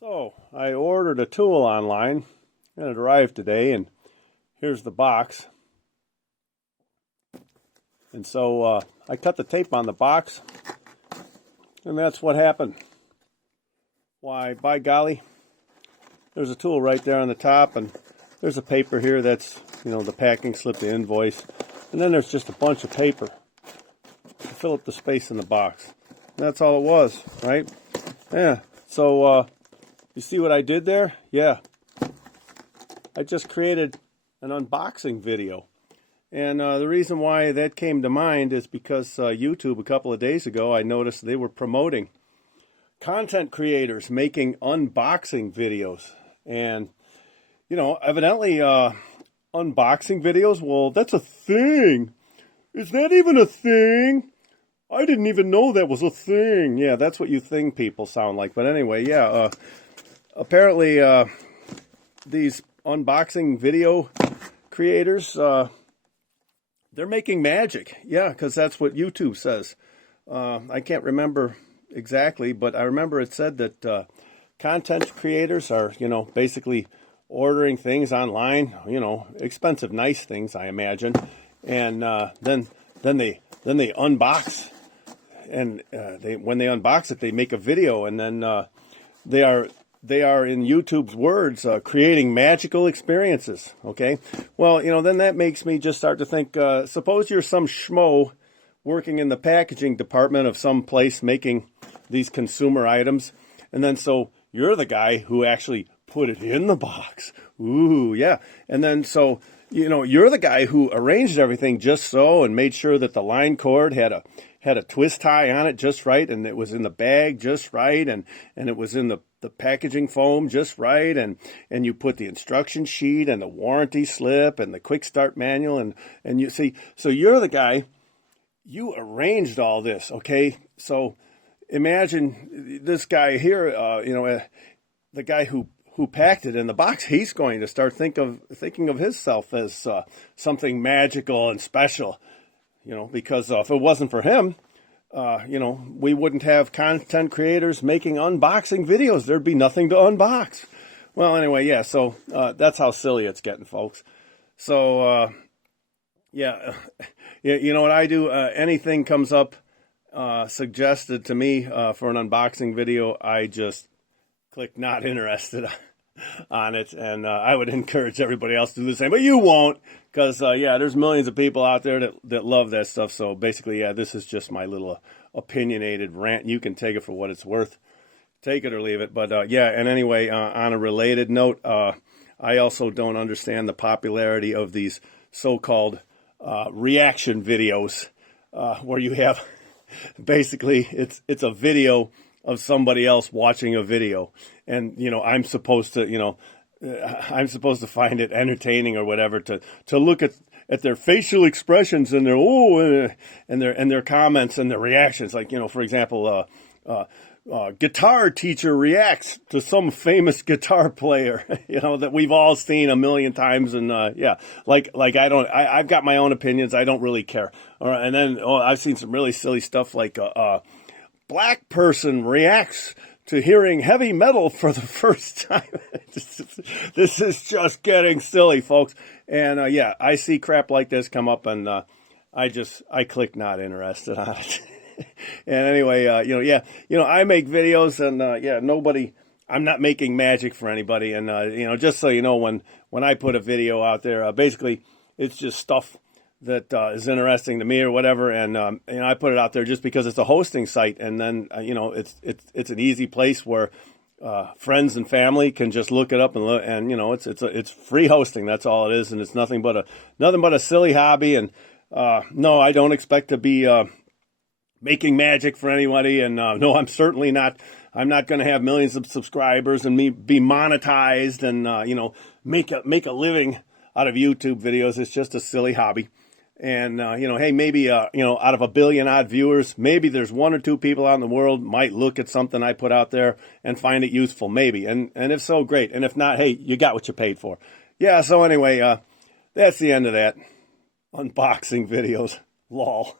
So I ordered a tool online and it arrived today, and here's the box. And so I cut the tape on the box, and that's what happened. Why, by golly, there's a tool right there on the top, and there's a paper here that's, the packing slip, the invoice, and then there's just a bunch of paper to fill up the space in the box. And that's all it was, right? Yeah. So you see what I did there? Yeah. I just created an unboxing video. And the reason why that came to mind is because YouTube a couple of days ago, I noticed they were promoting content creators making unboxing videos. And, evidently unboxing videos, well, that's a thing. Is that even a thing? I didn't even know that was a thing. Yeah, that's what you thing people sound like. But anyway, yeah, apparently these unboxing video creators, they're making magic. Yeah, because that's what YouTube says. I can't remember exactly, but I remember it said that content creators are, basically ordering things online, expensive, nice things, I imagine, and then they unbox, and when they unbox it, they make a video, and then they are, in YouTube's words, creating magical experiences. Okay, well, then that makes me just start to think. Suppose you're some schmo working in the packaging department of some place making these consumer items, and then so you're the guy who actually put it in the box. Ooh, yeah. And then so, you're the guy who arranged everything just so and made sure that the line cord had a twist tie on it just right, and it was in the bag just right, and it was in the packaging foam just right, and you put the instruction sheet and the warranty slip and the quick start manual, and you see, so you're the guy, you arranged all this, okay? So imagine this guy here, the guy who packed it in the box, he's going to start thinking of himself as something magical and special, because if it wasn't for him, we wouldn't have content creators making unboxing videos. There'd be nothing to unbox. Well, anyway, yeah, so that's how silly it's getting, folks. So, yeah, you know what I do? Anything comes up suggested to me for an unboxing video, I just click not interested on it, and I would encourage everybody else to do the same, but you won't, because there's millions of people out there that love that stuff. So basically, this is just my little opinionated rant. You can take it for what it's worth, take it or leave it. But and anyway, on a related note, I also don't understand the popularity of these so-called reaction videos, where you have basically it's a video of somebody else watching a video, and I'm supposed to find it entertaining or whatever, to look at their facial expressions and their comments and their reactions. Like, for example, guitar teacher reacts to some famous guitar player, that we've all seen a million times. And I've got my own opinions. I don't really care. All right, and then I've seen some really silly stuff like black person reacts to hearing heavy metal for the first time. This is just getting silly, folks. And I see crap like this come up, and I click not interested on it. And anyway, I make videos, and I'm not making magic for anybody. And just so you know, when I put a video out there, basically it's just stuff that is interesting to me or whatever, and I put it out there just because it's a hosting site, and then it's an easy place where friends and family can just look it up and look, and it's free hosting. That's all it is, and it's nothing but a silly hobby. And no, I don't expect to be making magic for anybody, and no, I'm certainly not. I'm not going to have millions of subscribers and be monetized and make a living out of YouTube videos. It's just a silly hobby. And, hey, maybe, out of 1 billion odd viewers, maybe there's 1 or 2 people out in the world might look at something I put out there and find it useful, maybe. And if so, great. And if not, hey, you got what you paid for. Yeah, so anyway, that's the end of that. Unboxing videos. Lol.